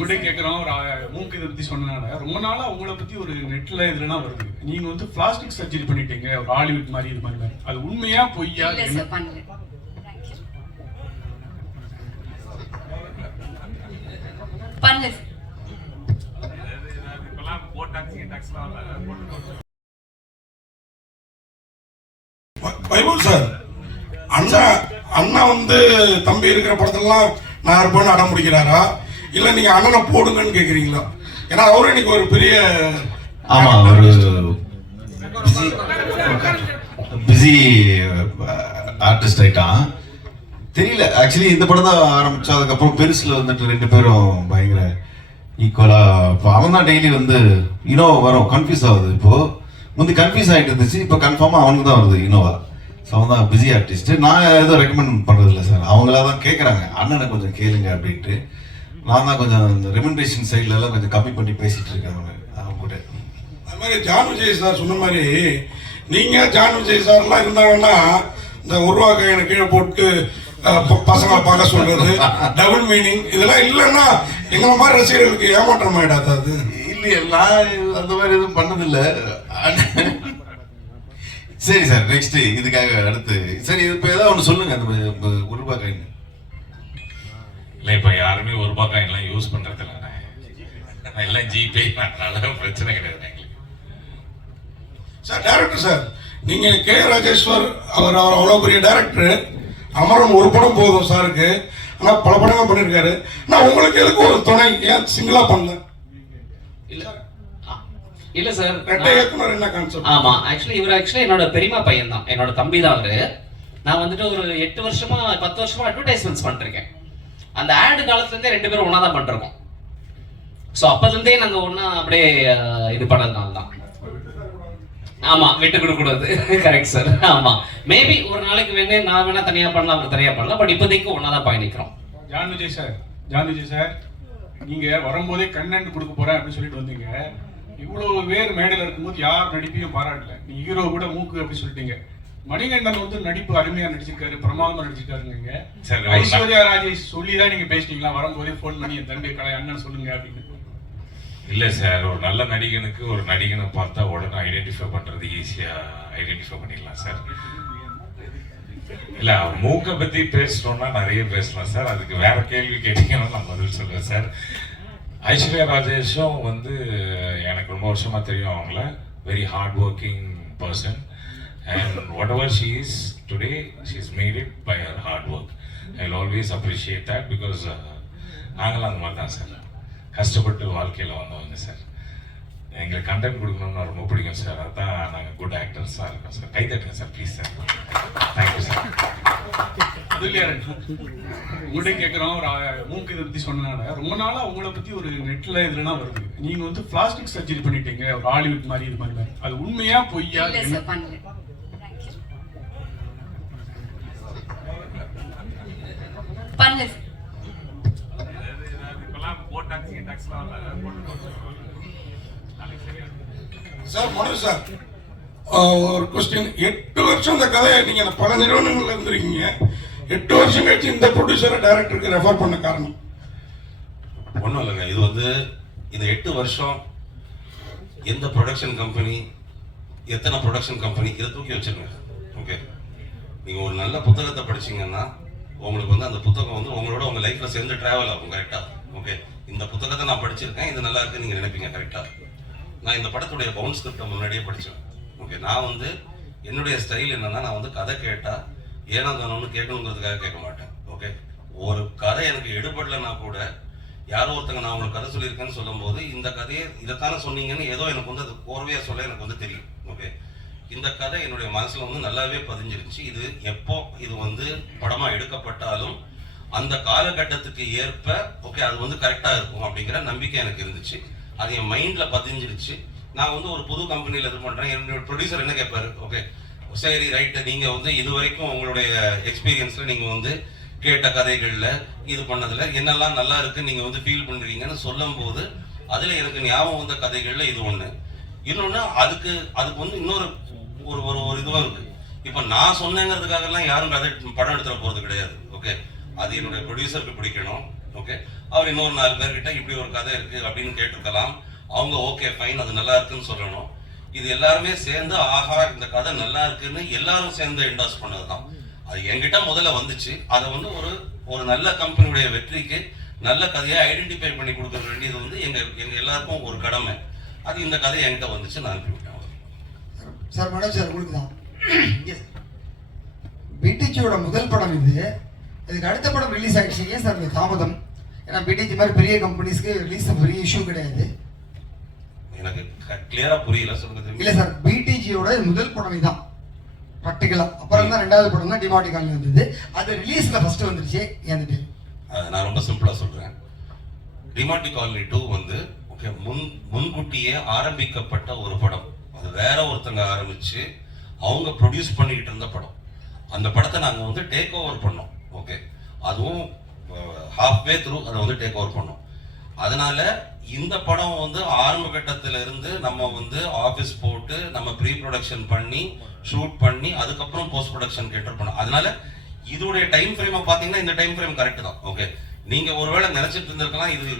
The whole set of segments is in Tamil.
உங்கள்கிட்ட கேட்குறோம். ஒரு மூக்கு இதை பற்றி சொன்னனால ரொம்ப நாளாக உங்களை பற்றி ஒரு நெட்டில் இதுலலாம் வருது. நீங்கள் வந்து பிளாஸ்டிக் சர்ஜரி பண்ணிட்டீங்க, ஒரு ஹாலிவுட் மாதிரி இது மாதிரி. அது உண்மையா பொய்யா? பைபிள் சார், அண்ணா வந்து தம்பி இருக்கிற படத்துலலாம் நான் இருப்பேன்னு அடம் பிடிக்கிறாரா, இல்ல நீங்க அண்ணனை போடுங்கன்னு கேக்குறீங்களா? ஏன்னா அவரு இன்னைக்கு ஒரு பெரிய பிஸி ஆர்டிஸ்ட் ஆயிட்டான். தெரியல, ஆக்சுவலி இந்த படம் தான் ஆரம்பிச்சோம். அதுக்கப்புறம் பெருசுல வந்துட்டு ரெண்டு பேரும் பயங்கர ஈக்குவலா. இப்போ அவன் தான் டெய்லி வந்து இனோவா வரும், கன்ஃபியூஸ் ஆகுது. இப்போ முந்தி கன்ஃபியூஸ் ஆகிட்டு இருந்துச்சு, இப்போ கன்ஃபார்மா அவனுக்கு தான் வருது இனோவா. ஸோ அவன் தான் பிஸி ஆர்டிஸ்ட். நான் எதுவும் ரெக்கமெண்ட் பண்றது இல்லை சார். அவங்களா தான் கேட்குறாங்க, அண்ணனை கொஞ்சம் கேளுங்க அப்படின்ட்டு. நான் தான் கொஞ்சம் இந்த ரெமெண்டேஷன் சைட்ல எல்லாம் கொஞ்சம் கம்மி பண்ணி பேசிட்டு இருக்கேன் அவங்க கூட. அது மாதிரி ஜான் விஜய் சார் சொன்ன மாதிரி நீங்க ஜான் விஜய் சார்லாம் இருந்தாங்கன்னா இந்த உருவாக்க எனக்கு கீழே போட்டு பசங்களை பார்க்க சொல்றது, டபுள் மீனிங் இதெல்லாம் இல்லைன்னா எங்களை மாதிரி ரசிகர்களுக்கு ஏமாற்றம் ஆயிடாது. அது இல்லையே, நான் அந்த மாதிரி எதுவும் பண்ணதில்லை. சரி சார், நெக்ஸ்ட் இதுக்காக அடுத்து சரி இப்போ ஏதாவது ஒன்று சொல்லுங்க. அந்த ஒரு ரூபாய் காயின் இல்லை, இப்போ யாருமே ஒரு ரூபாய் காயின்லாம் யூஸ் பண்றது இல்லை. எல்லாம் ஜிபே, அதனால பிரச்சனை கிடையாது எங்களுக்கு. சார் டைரக்டர் சார், நீங்க கே ராஜேஸ்வர் அவர் அவ்வளோ பெரிய டைரக்டர். அமரன் ஒரு படம் போதும் சாருக்கு, ஆனா பல படங்கள் பண்ணியிருக்காரு. நான் உங்களுக்கு எதுக்கு ஒரு துணை, ஏன் சிங்கிளா பண்ணல? இல்ல சார், என்ன கான்செப்ட்? ஆமா, இவர் என்னோட பெரியமா பையன் தான், என்னோட தம்பி தான் அவரு. நான் வந்துட்டு ஒரு 8 வருஷமா 10 வருஷமா அட்வர்டைஸ்மெண்ட்ஸ் பண்ணிருக்கேன். அந்த ஆடு காலத்துல இருந்தே ரெண்டு பேரும் ஒன்னா தான் பண்றோம். ஸோ அப்பதுல இருந்தே நாங்க ஒன்னா அப்படியே இது பண்ணதுனால தான். ஆமா, விட்டு கொடுக்க கூடாது. Correct sir. ஆமா, மேபி ஒரு நாளைக்கு வேணே நான் வேணா தனியா பண்ணலாம், அவர் தனியா பண்ணலாம். பட் இப்போதைக்கு ஒன்னா தான் பயணிக்கிறோம். ஜான் விஜய் சார், நீங்க வரும்போதே கண்டென்ட் கொடுக்க போறேன் அப்படின்னு சொல்லிட்டு வந்தீங்க. இவ்வளவு பேர் மேடையில் இருக்கும்போது யார் நடிப்பையும் பாராட்டல. நீ ஹீரோ கூட மூக்கு அப்படி சொல்லிட்டீங்க. மணிகண்டன் வந்து நடிப்பு அருமையா நடிச்சிருக்காரு, பிரமாதமா நடிச்சிருக்காருங்க. ஐஸ்வர்யா ராஜேஷ் சொல்லிதான் நீங்க பேசிட்டீங்களா வரும்போதே போன் பண்ணி, என் தம்பி கலை அண்ணன் சொல்லுங்க அப்படின்னு? இல்லை சார், ஒரு நல்ல நடிகனுக்கு ஒரு நடிகனை பார்த்தா உடனே ஐடென்டிஃபை பண்றது ஈஸியா ஐடென்டிஃபை பண்ணிடலாம் சார். இல்ல, மூக்கை பத்தி பேசணும்னா நிறைய பேசலாம் சார். அதுக்கு வேற கேள்வி கேட்டீங்கன்னா நான் பதில் சொல்றேன் சார். ஐஸ்வர்யா ராஜேஷும் வந்து எனக்கு ரொம்ப வருஷமா தெரியும். அவங்கள very hard working person, and whatever she is today, she's made it by her hard work. I'll always appreciate that because நாங்களும் அந்த மாதிரி தான் சார், கஷ்டப்பட்டு வாழ்க்கையில் வந்தவங்க சார். எங்களுக்கு கண்டென்ட் கொடுக்கணும்னு ரொம்ப பிடிக்கும் சார். அதான் நாங்கள் குட் ஆக்டர்ஸாக இருக்கோம் சார். கை தட்டுங்க sir please sir. Thank you sir. உங்கள்கிட்ட கேட்குறோம். ஒரு மூக்கு இதை பற்றி சொன்னனால ரொம்ப நாளாக உங்களை பற்றி ஒரு நெட்டில் இதுலலாம் வருது. நீங்கள் வந்து பிளாஸ்டிக் சர்ஜரி பண்ணிட்டீங்க, ஒரு ஹாலிவுட் மாதிரி இது மாதிரி. அது உண்மையா பொய்யா? சார் மனு சார், ஒரு கொஸ்டின். 8 வருஷம் இந்த கதையை நீங்க பல நிறுவனங்கள்ல இருந்திருக்கீங்க. 8 வருஷம் கழிச்சு இந்த ப்ரொடியூசரை டைரக்டருக்கு ரெஃபர் பண்ண காரணம்? ஒன்றும் இல்லைங்க, இது வந்து இந்த 8 வருஷம் எந்த ப்ரொடக்ஷன் கம்பெனி, எத்தனை ப்ரொடக்ஷன் கம்பெனி, இதை தூக்கி வச்சிருங்க. ஓகே, நீங்கள் ஒரு நல்ல புத்தகத்தை படிச்சீங்கன்னா உங்களுக்கு வந்து அந்த புத்தகம் வந்து உங்களோட உங்கள் லைஃப்பில் சேர்ந்து ட்ராவல் ஆகும். கரெக்டாக? ஓகே, இந்த புத்தகத்தை நான் படிச்சிருக்கேன், இது நல்லா இருக்குன்னு நீங்கள் நினைப்பீங்க. கரெக்டாக? நான் இந்த படத்துடைய பவுண்ட் ஸ்கிரிப்டை முன்னாடியே படித்தேன். ஓகே, நான் வந்து என்னுடைய ஸ்டைல் என்னன்னா, நான் வந்து கதை கேட்டால் ஏன்னா தானோன்னு கேட்கணுங்கிறதுக்காக கேட்க மாட்டேன். ஓகே, ஒரு கதை எனக்கு எடுபடலைன்னா கூட யாரோ ஒருத்தங்க நான் உங்களுக்கு கதை சொல்லியிருக்கேன்னு சொல்லும்போது இந்த கதையை இதைத்தானே சொன்னீங்கன்னு ஏதோ எனக்கு வந்து அது கோர்வையாக சொல்ல எனக்கு வந்து தெரியும். ஓகே, இந்த கதை என்னுடைய மனசில் வந்து நல்லாவே பதிஞ்சிருச்சு. இது எப்போ இது வந்து படமாக எடுக்கப்பட்டாலும் அந்த காலகட்டத்துக்கு ஏற்ப ஓகே அது வந்து கரெக்டாக இருக்கும் அப்படிங்கிற நம்பிக்கை எனக்கு இருந்துச்சு. அது என் மைண்டில் பதிஞ்சிருச்சு. நான் வந்து ஒரு புது கம்பெனியில் இது பண்ணுறேன். என்னுடைய ப்ரொடியூசர் என்ன கேட்பாரு, ஓகே சரி ரைட்டு, நீங்கள் வந்து இது வரைக்கும் உங்களுடைய எக்ஸ்பீரியன்ஸில் நீங்கள் வந்து கேட்ட கதைகளில் இது பண்ணதில் என்னெல்லாம் நல்லா இருக்குன்னு நீங்கள் வந்து ஃபீல் பண்ணுறீங்கன்னு சொல்லும் போது அதில் எனக்கு ஞாபகம் வந்த கதைகளில் இது ஒன்று. இன்னொன்று அதுக்கு வந்து இன்னொரு ஒரு ஒரு இதுவாக இருக்குது. இப்போ நான் சொன்னேங்கிறதுக்காகலாம் யாரும் கதை படம் எடுத்துட போகிறது கிடையாது. ஓகே, அது என்னுடைய ப்ரொடியூசருக்கு பிடிக்கணும், ஓகே, அவர் இன்னொரு 4 பேர்கிட்ட இப்படி ஒரு கதை இருக்கு அப்படின்னு கேட்டிருக்கலாம். அவங்க ஓகே ஃபைன், அது நல்லா இருக்குன்னு சொல்லணும். இது எல்லாருமே சேர்ந்து ஆஹா இந்த கதை நல்லா இருக்குன்னு எல்லாரும் சேர்ந்து என்டாஸ் பண்ணதுதான். அது என்கிட்ட முதல்ல வந்துச்சு. அதை வந்து ஒரு நல்ல கம்பெனியுடைய வெற்றிக்கு நல்ல கதையை ஐடென்டிஃபை பண்ணி கொடுக்க வேண்டியது வந்து எங்க எல்லாருக்கும் ஒரு கடமை. அது இந்த கதை என்கிட்ட வந்துச்சு, நான் அனுப்பிவிட்டேன். சார் மேடம் சார் உங்களுக்கு தான் பிடிஜியோட முதல் படம் இது. இதுக்கு அடுத்த படம் ரிலீஸ் ஆகிடுச்சு. ஏன் சார் இந்த தாமதம்? ஏன்னா பிடிஜி மாதிரி பெரிய கம்பெனிஸ்க்கு ரிலீஸ் பெரிய இஷ்யூ கிடையாது. எனக்கு கிளியரா புரியல, சொல்லுங்க. இல்லை சார், பிடிஜியோட முதல் படம் இதுதான் ப்ராக்டிக்கலா. அப்புறம் தான் 2வது படம் தான் டிமார்டி காலனி வந்தது. அது ரிலீஸ்ல ஃபர்ஸ்ட் வந்துருச்சு. ஏன்னு நான் ரொம்ப சிம்பிளா சொல்றேன். டிமார்டி காலனி 2 வந்து ஓகே முன்கூட்டியே ஆரம்பிக்கப்பட்ட ஒரு படம். அது வேற ஒருத்தங்க ஆரம்பிச்சு அவங்க ப்ரொடியூஸ் பண்ணிக்கிட்டு இருந்த படம். அந்த படத்தை நாங்கள் வந்து டேக் ஓவர் பண்ணோம். ஓகே, அதுவும் ஹாஃப்வே த்ரூ அதை வந்து டேக் ஓவர் பண்ணோம். அதனால இந்த படம் வந்து ஆரம்ப கட்டத்துல இருந்து நம்ம வந்து ஆஃபீஸ் போட்டு நம்ம ப்ரீ ப்ரொடக்ஷன் பண்ணி ஷூட் பண்ணி அதுக்கப்புறம் போஸ்ட் ப்ரொடக்ஷன் கேட்டர் பண்ணோம். அதனால இதோடைய டைம் ஃப்ரேமை பார்த்தீங்கன்னா இந்த டைம் ஃப்ரேம் கரெக்ட் தான். ஓகே, நீங்க ஒருவேளை நினைச்சிட்டு இருந்திருக்கலாம் இது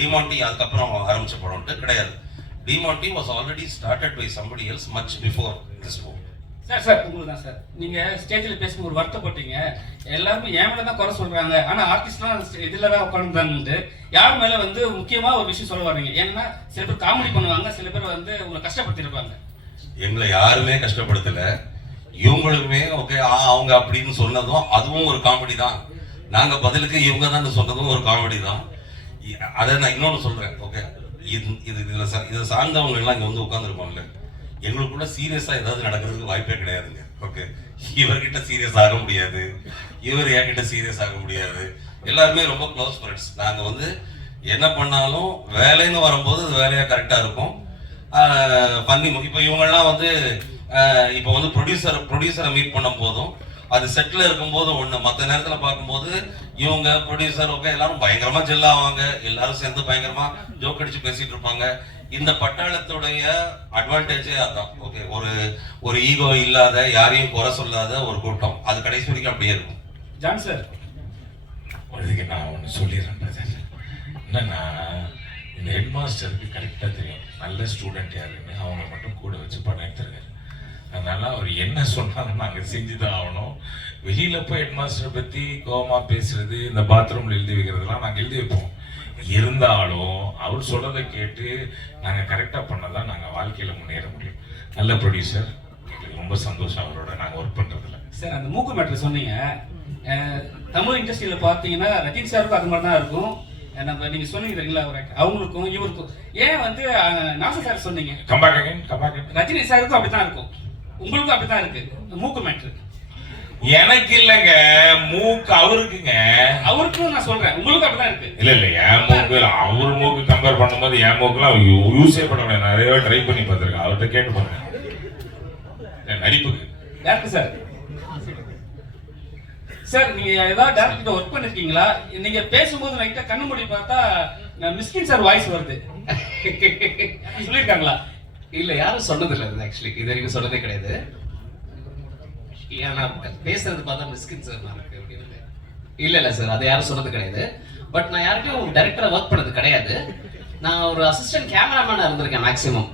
டிமாண்டி அதுக்கப்புறம் ஆரம்பிச்ச படம்ட்டு. கிடையாது. Demonte was already started by somebody else much before this movie. Sir உங்களுக்கு தான் சார். நீங்க ஸ்டேஜில் பேசும்போது ஒரு வருத்தப்பட்டீங்க. எல்லாருமே என் மேல தான் குறை சொல்றாங்க, ஆனா ஆர்டிஸ்ட்லாம் இதுல தான் உட்காந்துட்டாங்கன்ட்டு. யார் மேல வந்து முக்கியமா ஒரு விஷயம் சொல்ல வர்றீங்க? ஏன்னா சில பேர் காமெடி பண்ணுவாங்க, சில பேர் வந்து உங்களை கஷ்டப்படுத்திருப்பாங்க. எங்களை யாருமே கஷ்டப்படுத்தல. இவங்களுமே ஓகே அவங்க அப்படின்னு சொன்னதும் அதுவும் ஒரு காமெடி தான். நாங்க பதிலுக்கு இவங்க தான் சொன்னதும் ஒரு காமெடி தான். அதை நான் இன்னொன்னு சொல்றேன். ஓகே, இதை சார்ந்தவங்க எல்லாம் இங்க வந்து உட்காந்துருப்பாங்கல்ல, எங்களுக்குள்ள சீரியஸா ஏதாவது நடக்கிறதுக்கு வாய்ப்பே கிடையாதுங்க. ஓகே, இவர்கிட்ட சீரியஸ் ஆக முடியாது, இவர் என்கிட்ட சீரியஸ் ஆக முடியாது. எல்லாருமே ரொம்ப க்ளோஸ் ஃப்ரெண்ட்ஸ். நாங்க வந்து என்ன பண்ணாலும் வேலைன்னு வரும்போது அது வேலையா கரெக்டா இருக்கும். பண்ணி இப்போ இவங்கெல்லாம் வந்து இப்போ வந்து ப்ரொடியூசரை மீட் பண்ணும் போதும் அது செட்டில் இருக்கும்போது ஒன்று, மற்ற நேரத்தில் பார்க்கும்போது இவங்க ப்ரொடியூசர் ஓகே எல்லாரும் பயங்கரமா ஜெல் ஆவாங்க, எல்லாரும் சேர்ந்து பயங்கரமா ஜோக் அடிச்சு பேசிட்டு இருப்பாங்க. இந்த பட்டாளத்துடைய அட்வான்டேஜே அதான். ஓகே, ஒரு ஈகோ இல்லாத யாரையும் குறை சொல்லாத ஒரு கூட்டம். அது கடைசி வரைக்கும் அப்படியே இருக்கும். ஜான் சார், இதுக்கு நான் ஒன்று சொல்லிடுறேன் பிரதர். என்னன்னா இந்த ஹெட் மாஸ்டருக்கு கரெக்டாக தெரியும் நல்ல ஸ்டூடெண்ட் யாருன்னு. அவங்க மட்டும் கூட வச்சு படம் எடுத்துருக்காரு. அதனால அவர் என்ன சொன்னாலும் நாங்கள் செஞ்சு தான் ஆகணும். வெளியில் போய் ஹெட் மாஸ்டரை பற்றி கோவமாக பேசுறது, இந்த பாத்ரூமில் எழுதி வைக்கிறதுலாம் நாங்கள் எழுதி வைப்போம். இருந்தாலும் அவர் சொல்றதை கேட்டு நாங்கள் கரெக்டாக பண்ணதான் நாங்கள் வாழ்க்கையில் முன்னேற முடியும். நல்ல ப்ரொடியூசர், எங்களுக்கு ரொம்ப சந்தோஷம் அவரோட நாங்கள் ஒர்க் பண்ணுறதுல. சார் அந்த மூக்கு மேட்ரு சொன்னீங்க. தமிழ் இண்டஸ்ட்ரியில் பார்த்தீங்கன்னா ரஜினி சாருக்கும் அது மாதிரி தான் இருக்கும். நம்ம நீங்க சொன்னீங்க தெரியுங்களா, அவங்களுக்கும் இவருக்கும். ஏன் வந்து நாசர் சார் சொன்னீங்க? கம்பாக்க ரஜினி சாருக்கும் அப்படித்தான் இருக்கும், உங்களுக்கும் அப்படித்தான் இருக்கு மூக்கு மேட்ரு. எனக்கு இல்லங்க, மூக்கு அவருக்குங்க. அவருக்கும் நான் சொல்றேன், உங்களுக்கும் அப்படிதான் இருக்கு. இல்ல என் மூக்கு அவர் மூக்கு கம்பேர் பண்ணும்போது என் மூக்குலாம் யூஸே பண்ண முடியாது. நிறைய ட்ரை பண்ணி பார்த்துருக்கேன். அவர்கிட்ட கேட்டு பாருங்க நடிப்புக்கு. டேரக்டர் சார், சார் நீங்க ஏதாவது டேரக்டர் ஒர்க் பண்ணிருக்கீங்களா? நீங்க பேசும்போது லைட்டா கண்ணு மூடி பார்த்தா மிஸ்கின் சார் வாய்ஸ் வருது. சொல்லியிருக்காங்களா? இல்ல, யாரும் சொன்னது இல்லை. ஆக்சுவலி இது வரைக்கும் சொன்னதே கிடையாது. ஏன்னா பேசுறது பார்த்தா மிஸ்கின் சார் இருக்கு அப்படின்னு. இல்ல சார், அது யாரும் சொன்னது கிடையாது. பட் நான் யாருக்கும் டைரக்டரா ஒர்க் பண்ணது கிடையாது. நான் ஒரு அசிஸ்டன்ட் கேமராமேனா இருந்திருக்கேன் மேக்ஸிமம்.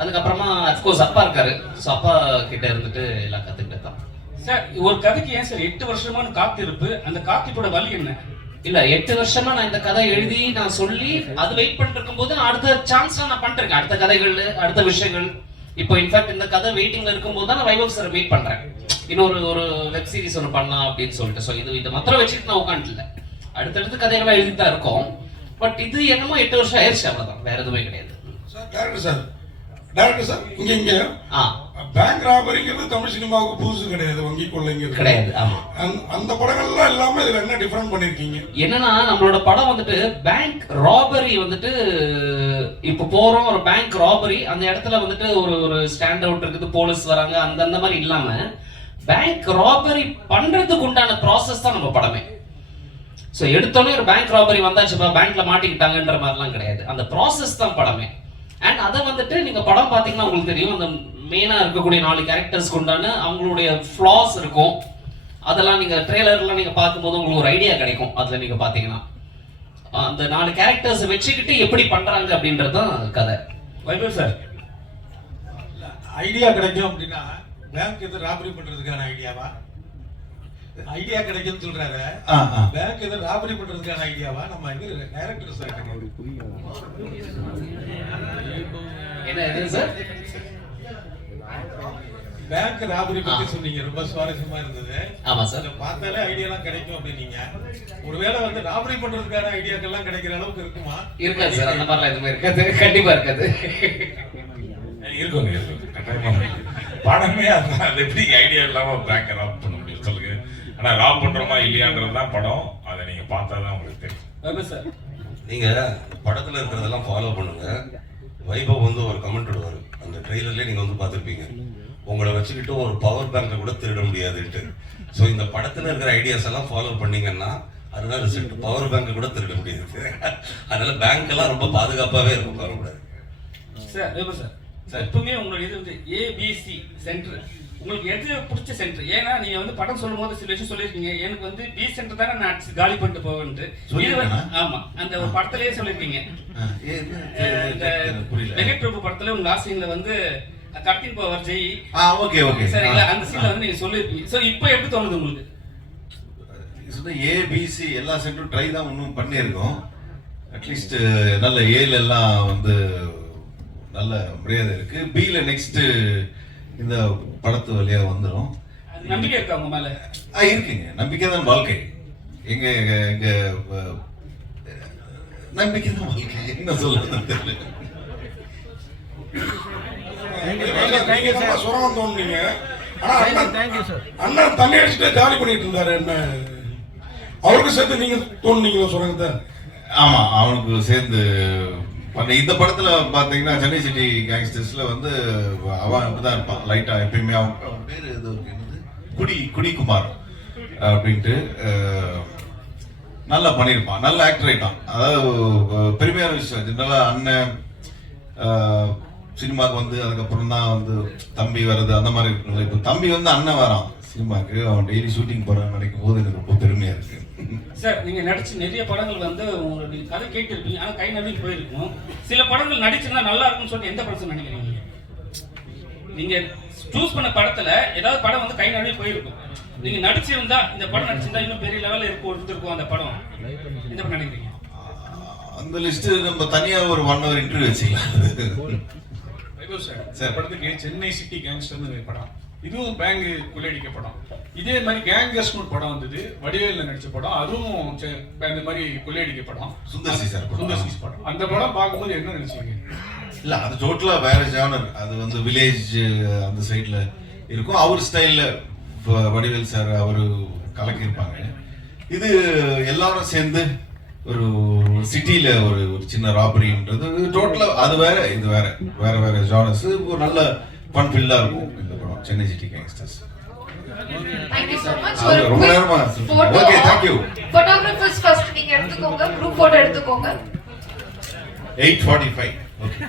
அதுக்கப்புறமா அஃப்கோர்ஸ் அப்பா இருக்காரு. ஸோ அப்பா கிட்ட இருந்துட்டு எல்லாம் கத்துக்கிட்டு தான். சார் ஒரு கதைக்கு ஏன் சார் 8 வருஷமான காத்திருப்பு? அந்த காத்திருப்போட வழி என்ன? இல்ல 8 வருஷமா நான் இந்த கதை எழுதி நான் சொல்லி அது வெயிட் பண்ணிட்டு இருக்கும்போது அடுத்த சான்ஸ் நான் பண்ணிருக்கேன். அடுத்த கதைகள், அடுத்த விஷயங்கள். இப்போ இன்ஃபேக்ட் இந்த கதை வெயிட்டிங்ல இருக்கும்போது தான் நான் வைபவ் சார் மீட் பண்றேன். இன்னொரு வெப் சீரிஸ் ஒன்று பண்ணலாம் அப்படின்னு சொல்லிட்டு. ஸோ இது மாத்திரம் வச்சுட்டு நான் உட்காந்துல அடுத்தடுத்து கதைகள்லாம் எழுதி தான் இருக்கோம். பட் இது என்னமோ 8 வருஷம் ஆயிடுச்சு, அவ்வளவுதான், வேற எதுவுமே கிடையாது. டேரக்டர் சார் இங்க பேங்க் ராபரிங்கிறது தமிழ் சினிமாவுக்கு புதுசு கிடையாது, வங்கி கொள்ளைங்கிறது கிடையாது. ஆமா, அந்த படங்கள்லாம் எல்லாமே இதுல என்ன டிஃபரெண்ட் பண்ணிருக்கீங்க? என்னன்னா நம்மளோட படம் வந்துட்டு பேங்க் ராபரி வந்துட்டு இப்போ போறோம் ஒரு பேங்க் ராபரி, அந்த இடத்துல வந்துட்டு ஒரு ஸ்டாண்ட் அவுட் இருக்குது, போலீஸ் வராங்க, அந்த மாதிரி இல்லாம பேங்க் ராபரி பண்றதுக்கு உண்டான ப்ராசஸ் தான் நம்ம படமே. ஸோ எடுத்தோடனே ஒரு பேங்க் ராபரி வந்தாச்சுப்பா பேங்க்ல மாட்டிக்கிட்டாங்கன்ற மாதிரிலாம் கிடையாது. அந்த ப்ராசஸ் தான் படமே. அண்ட் அதை வந்துட்டு நீங்க படம் பாத்தீங்கன்னா உங்களுக்கு தெரியும், அந்த மெயினா இருக்கக்கூடிய 4 கேரக்டர்ஸ்க்கு உண்டான அவங்களுடைய ஃபிளாஸ் இருக்கும். அதெல்லாம் நீங்க ட்ரெய்லர்லாம் நீங்க பார்க்கும்போது உங்களுக்கு ஒரு ஐடியா கிடைக்கும். அதுல நீங்க பாத்தீங்கன்னா அந்த 4 கேரக்டர்ஸ் வச்சுக்கிட்டு எப்படி பண்றாங்க அப்படின்றது தான் கதை. வைபவ் சார், ஐடியா கிடைக்கும் அப்படின்னா பேங்க் எது ராபரி பண்றதுக்கான ஐடியாவா? ஐடியா கிடைக்கும்னு சொல்றாரு. பேங்க் எது ராபரி பண்றதுக்கான ஐடியாவா? நம்ம இது டைரக்டர் சார் என்ன இது சார்? பேங்க் ராபரி பத்தி சொன்னீங்க, ரொம்ப சுவாரஸ்யமா இருந்தது. ஆமா சார். இதை பார்த்தாலே ஐடியாலாம் கிடைக்கும் அப்படின்னீங்க. ஒருவேளை வந்து ராபரி பண்றதுக்கான ஐடியாக்கெல்லாம் கிடைக்கிற அளவுக்கு இருக்குமா? இருக்காது சார், அந்த மாதிரிலாம் எதுவுமே இருக்காது, கண்டிப்பா இருக்காது. இருக்குங்க இருக்கு கட்டாயமா இருக்கு. படமே அது எப்படி ஐடியா இல்லாம பேங்க் ராப் பண்ண முடியும் சொல்லுங்க. ஆனா ராப் பண்றோமா இல்லையான்றது தான் படம். அதை நீங்க பார்த்தா தான் உங்களுக்கு தெரியும். வைபவ் சார், நீங்க படத்துல இருக்கிறதெல்லாம் ஃபாலோ பண்ணுங்க. வைபவ் வந்து ஒரு கமெண்ட் விடுவாரு, அந்த ட்ரெய்லர்லேயே நீங்க வந்து பார்த்துருப்பீங்க, உங்களை வச்சுக்கிட்டு ஒரு பவர் பேங்கை கூட திருட முடியாதுன்ட்டு. ஸோ இந்த படத்துல இருக்கிற ஐடியாஸ் எல்லாம் ஃபாலோ பண்ணீங்கன்னா அதுதான் ரிசல்ட். பவர் பேங்கை கூட திருட முடியாது. அதனால பேங்க் எல்லாம் ரொம்ப பாதுகாப்பாகவே இருக்கும், வரக்கூடாது. சார் வைபவ் சார், எப்பவுமே உங்களோட இது வந்து ஏபிசி சென்டர் உங்களுக்கு எது பிடிச்ச சென்டர்? ஏன்னா நீங்க வந்து படம் சொல்லும் போது சில விஷயம் சொல்லியிருக்கீங்க, எனக்கு வந்து பி சென்டர் தானே நான் காலி பண்ணிட்டு போவேன்ட்டு. ஆமா, அந்த ஒரு படத்திலேயே சொல்லியிருக்கீங்க. வெங்கட் பிரபு படத்துல உங்க லாஸ்ட் சீன்ல வந்து கடத்தின் போவார் ஜெய். ஓகே ஓகே சரிங்களா, அந்த சீன்ல வந்து நீங்க சொல்லியிருக்கீங்க. ஸோ இப்போ எப்படி தோணுது உங்களுக்கு? ஏபிசி எல்லா சென்டரும் ட்ரை தான் இன்னும் பண்ணியிருக்கோம். அட்லீஸ்ட் நல்ல ஏல எல்லாம் வந்து நல்ல மரியாதை இருக்கு. பில நெக்ஸ்ட் இந்த படத்து வழியா வந்துடும். நம்பிக்கை இருக்கா உங்க மேல? இருக்குங்க, நம்பிக்கை தான் வாழ்க்கை. எங்க எங்க நம்பிக்கை தான் வாழ்க்கை, என்ன சொல்றது தெரியல. சுரம் தோணுனீங்க. ஆனா அண்ணா தண்ணி அடிச்சுட்டு ஜாலி பண்ணிட்டு இருந்தாரு. என்ன அவருக்கு சேர்த்து நீங்க தோணுனீங்களோ சுரங்கத்தை? ஆமா, அவனுக்கு சேர்ந்து பண்ண இந்த படத்துல பாத்தீங்கன்னா சென்னை சிட்டி கேங்ஸ்டர்ஸ்ல வந்து அவன் இப்படிதான் இருப்பான் லைட்டா எப்பயுமே. அவன் பேரு ஏதோ குடிக்குமார் அப்படின்ட்டு நல்லா பண்ணியிருப்பான், நல்ல ஆக்டர் ஆயிட்டான். அதாவது பெருமையான விஷயம். ஜெனரலா அண்ணன் சினிமாவுக்கு வந்து அதுக்கப்புறம் தான் வந்து தம்பி வர்றது அந்த மாதிரி இருக்குல்ல. இப்போ தம்பி வந்து அண்ணன் வரான் சினிமாவுக்கு, அவன் டெய்லி ஷூட்டிங் போறான்னு நினைக்கும் போது எனக்கு ரொம்ப பெருமையா இருக்கு. சார், நீங்க நடிச்ச நிறைய படங்கள் வந்து உங்களுடைய கதை கேட்டிருப்பீங்க, ஆனா கை நடுங்கி போயிருக்கும். சில படங்கள் நடிச்சிருந்தா நல்லா இருக்கும்னு சொல்லிட்டு எந்த படம் நினைக்கிறீங்க? நீங்க சூஸ் பண்ண படத்துல ஏதாவது படம் வந்து கை நடுங்கி போயிருக்கும், நீங்க நடிச்சிருந்தா இந்த படம் நடிச்சிருந்தா இன்னும் பெரிய லெவல்ல இருந்திருக்கும் அந்த படம், எந்த படம் நினைக்கிறீங்க? அந்த லிஸ்ட் நம்ம தனியா ஒரு 1 hour இன்டர்வியூ வச்சுக்கலாம். சார் படத்துக்கு சென்னை சிட்டி கேங்ஸ்டர்னு படம், இதுவும் பேங்க் கொள்ளையடிக்க படம். இதே மாதிரி கேங்கர்ஸ்னு ஒரு படம் வந்தது, வடிவேல்ல நடிச்ச படம், அதுவும் இந்த மாதிரி கொள்ளையடிக்க படம். சுந்தர்சி சார் படம். அந்த படம் பார்க்கும்போது என்ன நினைச்சீங்க? இல்ல, அது டோட்டலா வேற ஜானர். அது வந்து வில்லேஜ் அந்த சைட்ல இருக்கும். அவர் ஸ்டைல்ல வடிவேல் சார் அவரு கலக்கியிருப்பாங்க. இது எல்லாரும் சேர்ந்து ஒரு சிட்டில ஒரு சின்ன ராபரின்றது டோட்டலா அது வேற, இது வேற, வேற வேற ஜானர்ஸ். ஒரு நல்ல ஃபன் ஃபில்லா இருக்கும் இந்த படம் Chennai city gangsters. Thank you so much. ரொம்ப நேரமா. Okay, thank you. Photographers first நீங்க எடுத்துக்கோங்க, group photo எடுத்துக்கோங்க. 8:45. ஓகே.